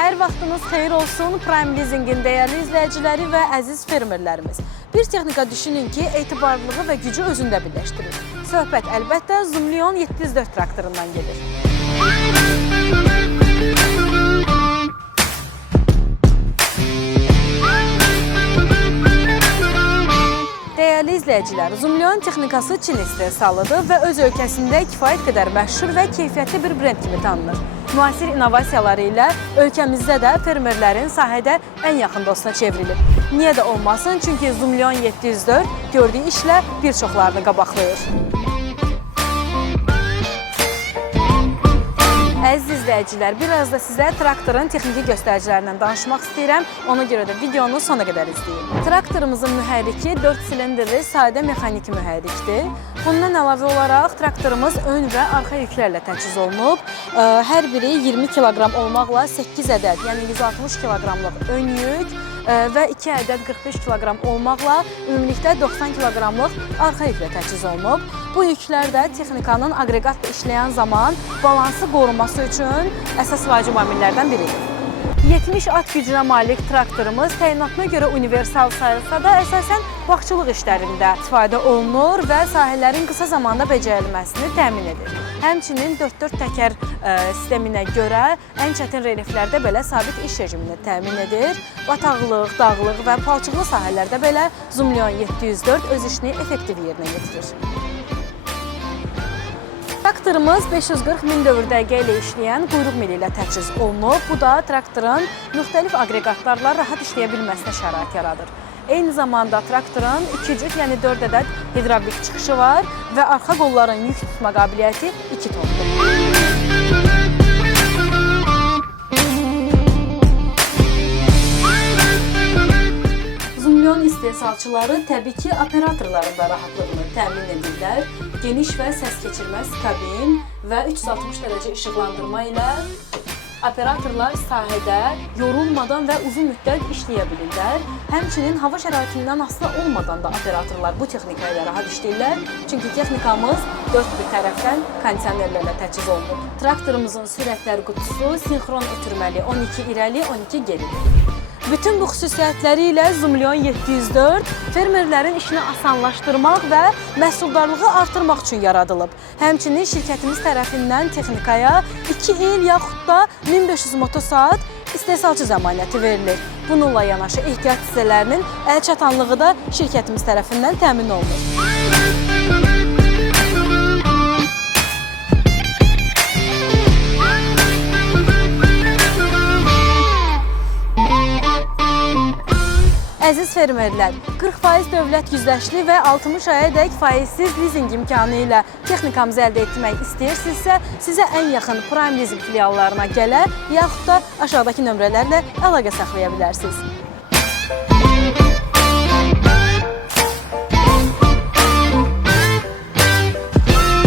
Hər vaxtınız xeyir olsun Prime Leasingin dəyərli izləyiciləri və əziz fermerlərimiz. Bir texnika düşünün ki, etibarlılığı və gücü özündə birləşdirir. Söhbət əlbəttə Zoomlion 704 traktorundan gedir. Dəyərli izləyicilər, Zoomlion texnikası Çin istehsalıdır və öz ölkəsində kifayət qədər məşhur və keyfiyyətli bir brend kimi tanınır. Müasir innovasiyaları ilə ölkəmizdə də fermerlərin sahədə ən yaxın dostuna çevrilib. Niyə də olmasın? Çünki Zoomlion 704 gördüyü işlə bir çoxlarını qabaqlayır. Əziz izləyicilər, biraz da sizə traktorun texniki göstəricilərindən danışmaq istəyirəm. Ona görə də videonu sona qədər izləyin. Traktorumuzun mühərriki 4 silindrli sadə mexaniki mühərrikdir. Bundan əlavə olaraq traktorumuz ön və arxa yüklərlə təchiz olunub. Hər biri 20 kiloqram olmaqla 8 ədəd, yəni 160 kiloqramlıq ön yük və 2 ədəd 45 kiloqram olmaqla ümumilikdə 90 kiloqramlıq arxa yüklə təchiz olunub. Bu yüklər də texnikanın aqreqatla işləyən zaman balansı qorunması üçün əsas vacib amillərdən biridir. 70 at gücünə malik traktorumuz təyinatına görə universal sayılsa da əsasən bağçılıq işlərində istifadə olunur və sahələrin qısa zamanda becərilməsini təmin edir. Həmçinin 4x4 təkər sisteminə görə ən çətin relyeflərdə belə sabit iş rejimini təmin edir. Bataqlıq, dağlıq və palçıqlı sahələrdə belə Zoomlion 704 öz işini effektiv yerinə yetirir. Traktorumuz 540 min dövr dəqiqə ilə işləyən quyruq mili ilə təchiz olunub. Bu da traktorun müxtəlif aqreqatlarla rahat işləyə bilməsinə şərait yaradır. Eyni zamanda traktorun 2 cüt, yəni 4 ədəd hidravlik çıxışı var və arxa qolların yük tutma qabiliyyəti 2 tondur. Zoomlion istehsalçıları təbii ki, operatorların da rahatlığını təmin edirlər. Geniş və səs keçirməz kabin və 360 dərəcə işıqlandırma ilə operatorlar sahədə yorulmadan və uzun müddət işləyə bilirlər. Həmçinin hava şəraitindən asılı olmadan da operatorlar bu texnika ilə rahat işləyirlər. Çünki texnikamız 4 bir tərəfdən kondisionerlərlə təchiz olunub. Traktorumuzun sürətlər qutusu sinxron ötürməli 12 irəli, 12 geridir. Bütün bu xüsusiyyətləri ilə Zoomlion 704 fermerlərin işini asanlaşdırmaq və məhsuldarlığı artırmaq üçün yaradılıb. Həmçinin şirkətimiz tərəfindən texnikaya 2 il yaxud da 1500 motosaat istehsalçı zəmanəti verilir. Bununla yanaşı ehtiyat hissələrinin əlçatanlığı da şirkətimiz tərəfindən təmin olunur. Əziz fermerlər, 40% dövlət yüzləşli və 60 ayadək faizsiz lizing imkanı ilə texnikamızı əldə etmək istəyirsinizsə, sizə ən yaxın Prime Leasing filiallarına gələ, yaxud da aşağıdakı nömrələrlə əlaqə saxlaya bilərsiniz.